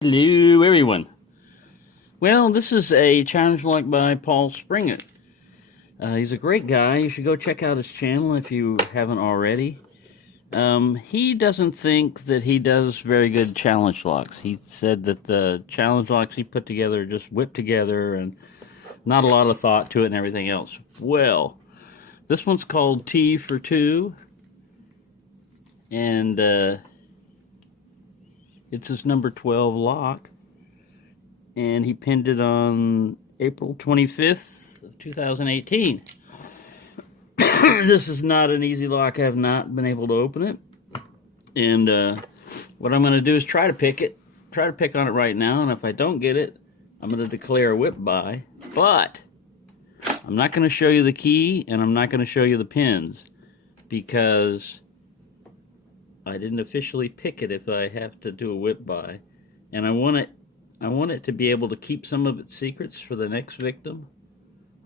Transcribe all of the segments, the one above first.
Hello, everyone. Well, this is a challenge lock by Paul Springett. He's a great guy. You should go check out his channel if you haven't already. He doesn't think that he does very good challenge locks. He said that the challenge locks he put together are just whipped together and not a lot of thought to it and everything else. Well, this one's called T for 2, and it's his number 12 lock, and he pinned it on April 25th of 2018. This is not an easy lock. I have not been able to open it, and what I'm going to do is try to pick on it right now, and if I don't get it, I'm going to declare a whip buy. But I'm not going to show you the key, and I'm not going to show you the pins, because I didn't officially pick it if I have to do a whip buy, and I want it to be able to keep some of its secrets for the next victim.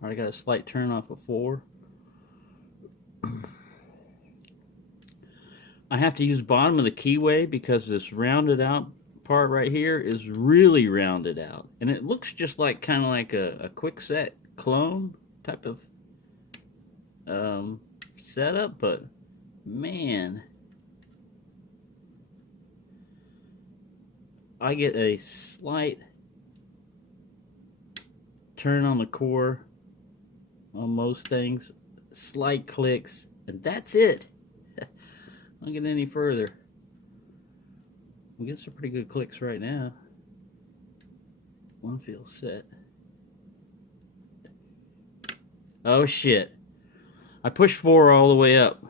All right, I got a slight turn off of 4. I have to use bottom of the keyway because this rounded out part right here is really rounded out, and it looks just like kind of like a quick set clone type of setup, but man, I get a slight turn on the core on most things, slight clicks, and that's it. I don't get any further. I get some pretty good clicks right now. One feels set. Oh shit. I pushed 4 all the way up.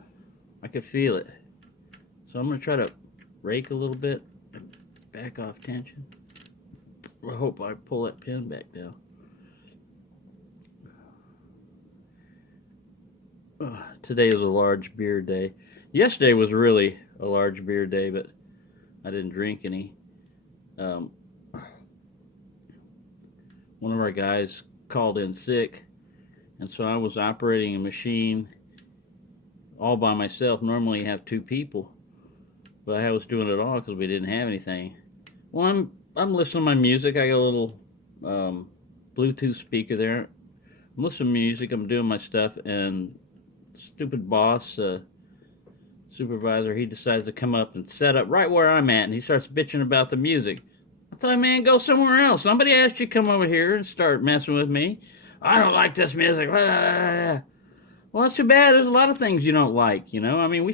I could feel it. So I'm going to try to rake a little bit. Back off tension. I hope I pull that pin back down. Today is a large beer day. Yesterday was really a large beer day, but I didn't drink any. One of our guys called in sick, and so I was operating a machine all by myself. Normally you have 2 people, but I was doing it all because we didn't have anything. Well, I'm listening to my music. I got a little Bluetooth speaker there. I'm listening to music. I'm doing my stuff, and stupid boss, supervisor, he decides to come up and set up right where I'm at, and he starts bitching about the music. I tell him, man, go somewhere else. Somebody asked you to come over here and start messing with me. I don't like this music. Well, that's too bad. There's a lot of things you don't like, you know. I mean,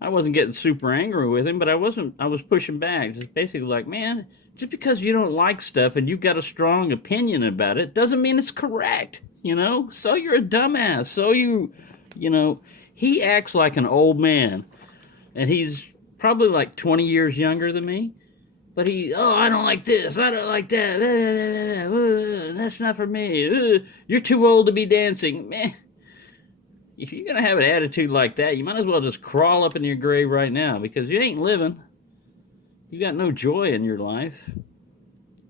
I wasn't getting super angry with him, but I was pushing back. Just basically like, man, just because you don't like stuff and you've got a strong opinion about it doesn't mean it's correct, you know. So you're a dumbass. So you know, he acts like an old man, and he's probably like 20 years younger than me, but I don't like this, I don't like that, that's not for me, you're too old to be dancing. Man, if you're going to have an attitude like that, you might as well just crawl up in your grave right now, because you ain't living. You got no joy in your life,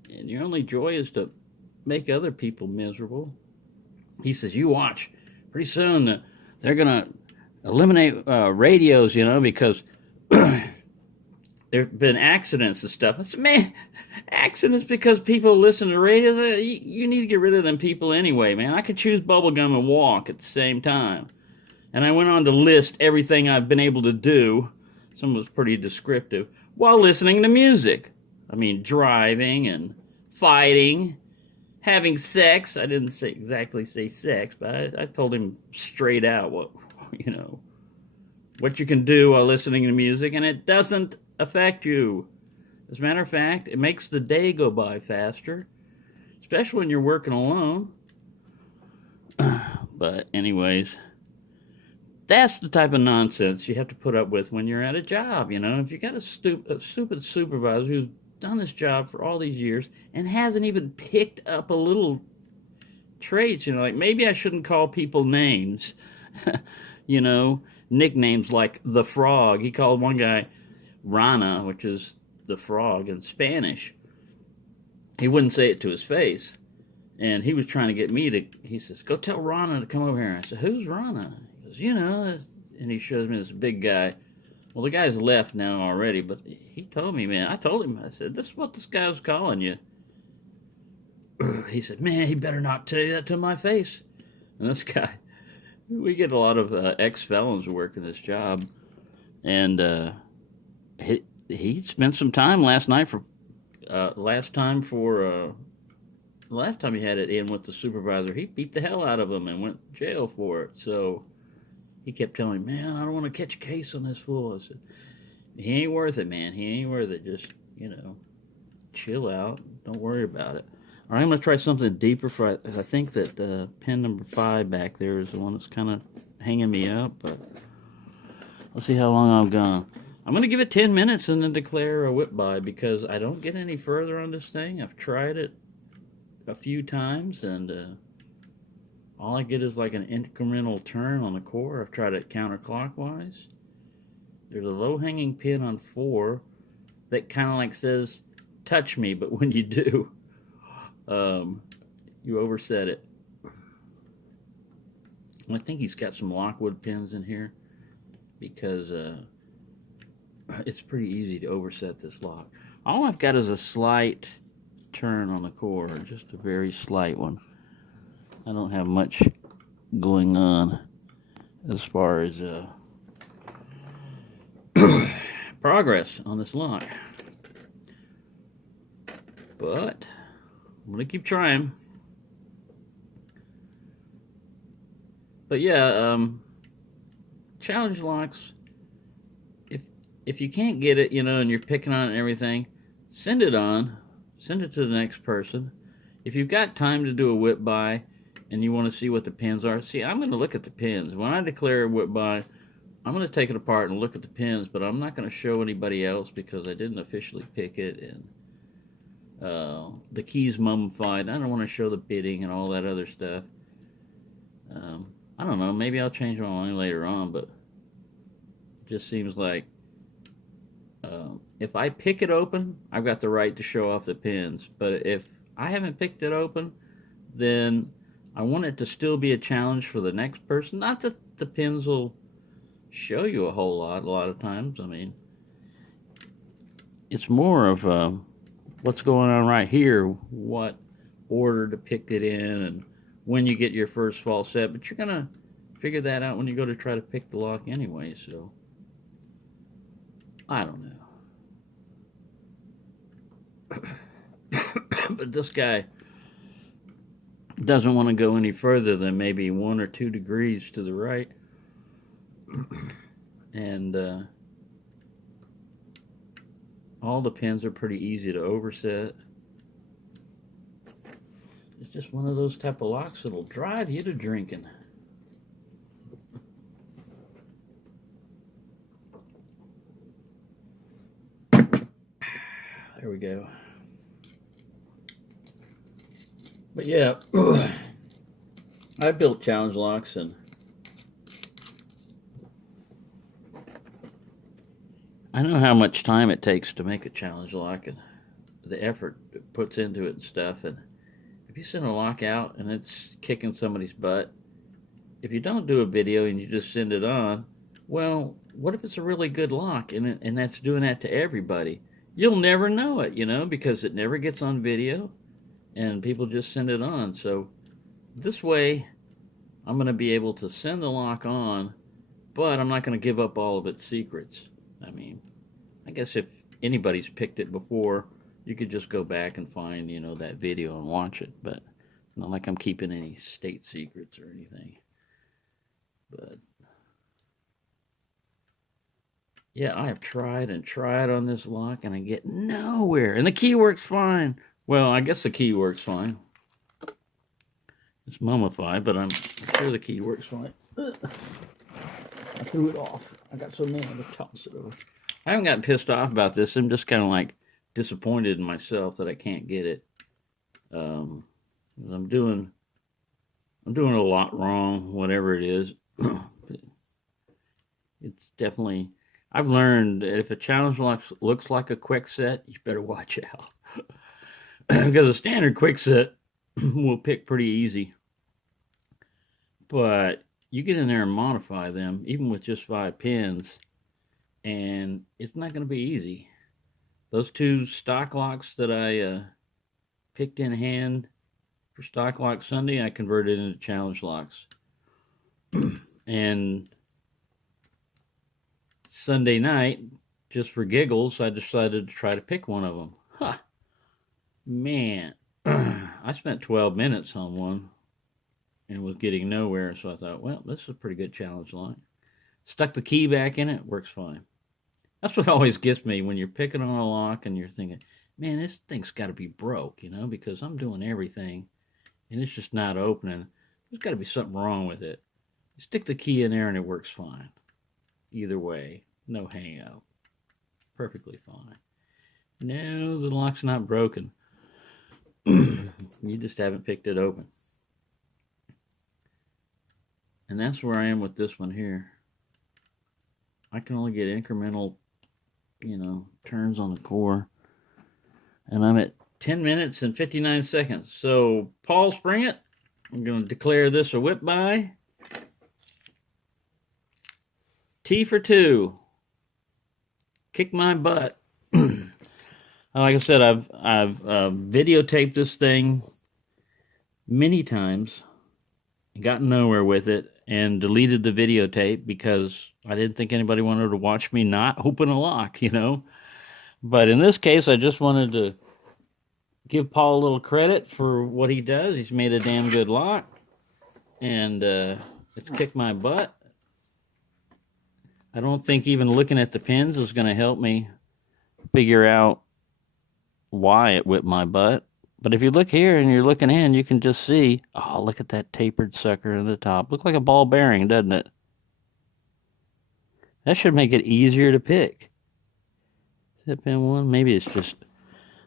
and your only joy is to make other people miserable. He says, you watch, pretty soon they're going to eliminate radios, you know, because there have been accidents and stuff. I said, man, accidents because people listen to radios? You need to get rid of them people anyway, man. I could choose bubblegum and walk at the same time. And I went on to list everything I've been able to do. Some was pretty descriptive. While listening to music. I mean, driving and fighting, having sex. I didn't exactly say sex, but I told him straight out what you can do while listening to music, and it doesn't affect you. As a matter of fact, it makes the day go by faster, especially when you're working alone. But anyways, that's the type of nonsense you have to put up with when you're at a job, you know. If you got a stupid supervisor who's done this job for all these years and hasn't even picked up a little traits, you know, like maybe I shouldn't call people names, you know, nicknames like the Frog. He called one guy Rana, which is the frog in Spanish. He wouldn't say it to his face, and he was trying to get me to, he says, go tell Rana to come over here. I said, who's Rana? He goes, you know, and he shows me this big guy Well, the guy's left now already, but he told me, man. I told him, I said, this is what this guy was calling you. He said, man, he better not tell you that to my face. And this guy, we get a lot of ex-felons working this job. And he spent some time last night for, last time he had it in with the supervisor, he beat the hell out of him and went to jail for it. So he kept telling me, man, I don't want to catch a case on this fool. I said, he ain't worth it, man. He ain't worth it. Just, chill out. Don't worry about it. All right, I'm going to try something deeper. I think that pin number 5 back there is the one that's kind of hanging me up. But let's see how long I've gone. I'm going to give it 10 minutes and then declare a whip by, because I don't get any further on this thing. I've tried it a few times, and all I get is like an incremental turn on the core. I've tried it counterclockwise. There's a low-hanging pin on 4 that kind of like says, touch me, but when you do, you overset it. And I think he's got some Lockwood pins in here, because it's pretty easy to overset this lock. All I've got is a slight turn on the core, just a very slight one. I don't have much going on as far as progress on this lock, but I'm gonna keep trying. But yeah, challenge locks, if you can't get it, and you're picking on it and everything, send it to the next person. If you've got time to do a whip by and you want to see what the pins are, see, I'm going to look at the pins. When I declare a whip by, I'm going to take it apart and look at the pins, but I'm not going to show anybody else because I didn't officially pick it, and the key's mummified. I don't want to show the bitting and all that other stuff. I don't know, maybe I'll change my mind later on, but it just seems like if I pick it open, I've got the right to show off the pins. But if I haven't picked it open, then I want it to still be a challenge for the next person. Not that the pins will show you a whole lot of times. I mean, it's more of what's going on right here, what order to pick it in, and when you get your first false set. But you're going to figure that out when you go to try to pick the lock anyway, so I don't know. But this guy doesn't want to go any further than maybe 1 or 2 degrees to the right. And all the pins are pretty easy to overset. It's just one of those type of locks that'll drive you to drinking. There we go. But yeah, I built challenge locks, and I know how much time it takes to make a challenge lock and the effort it puts into it and stuff. And if you send a lock out and it's kicking somebody's butt, if you don't do a video and you just send it on, well, what if it's a really good lock and that's doing that to everybody? You'll never know it, because it never gets on video and people just send it on. So this way, I'm going to be able to send the lock on, but I'm not going to give up all of its secrets. I mean, I guess if anybody's picked it before, you could just go back and find, that video and watch it. But it's not like I'm keeping any state secrets or anything. But yeah, I have tried and tried on this lock, and I get nowhere. And the key works fine. Well, I guess the key works fine. It's mummified, but I'm sure the key works fine. I threw it off. I got so mad to toss it over. I haven't gotten pissed off about this. I'm just kind of like disappointed in myself that I can't get it. I'm doing a lot wrong, whatever it is. It's definitely, I've learned that if a challenge lock looks like a quick set, you better watch out. Because a standard quick set will pick pretty easy. But you get in there and modify them, even with just 5 pins, and it's not going to be easy. Those two stock locks that I picked in hand for Stock Lock Sunday, I converted into challenge locks. And Sunday night, just for giggles, I decided to try to pick one of them. Ha! Man, I spent 12 minutes on one and was getting nowhere, so I thought, well, this is a pretty good challenge lock. Stuck the key back in it, works fine. That's what always gets me when you're picking on a lock and you're thinking, man, this thing's got to be broke, because I'm doing everything and it's just not opening. There's got to be something wrong with it. You stick the key in there and it works fine. Either way, no hang up. Perfectly fine. No, the lock's not broken. You just haven't picked it open. And that's where I am with this one here. I can only get incremental, turns on the core. And I'm at 10 minutes and 59 seconds. So, Paul Springett, I'm going to declare this a whip by. T for 2. Kick my butt. Like I said, I've videotaped this thing many times, gotten nowhere with it, and deleted the videotape because I didn't think anybody wanted to watch me not open a lock, But in this case, I just wanted to give Paul a little credit for what he does. He's made a damn good lock, and it's kicked my butt. I don't think even looking at the pins is going to help me figure out why it whipped my butt. But if you look here and you're looking in, you can just see, oh, look at that tapered sucker in the top. Look like a ball bearing, doesn't it? That should make it easier to pick. Is that pin 1? Maybe it's just,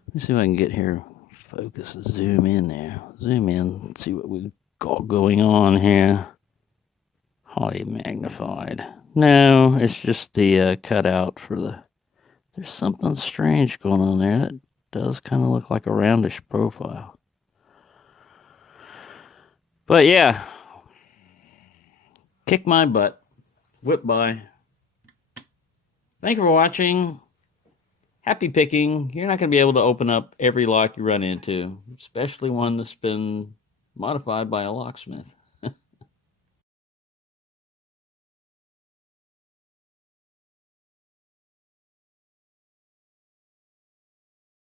let me see if I can get here. Focus, zoom in there. Zoom in, see what we got going on here. Highly magnified. No, it's just the cutout for the, there's something strange going on there. That does kind of look like a roundish profile. But yeah, kick my butt. Whip by. Thank you for watching. Happy picking. You're not going to be able to open up every lock you run into, especially one that's been modified by a locksmith.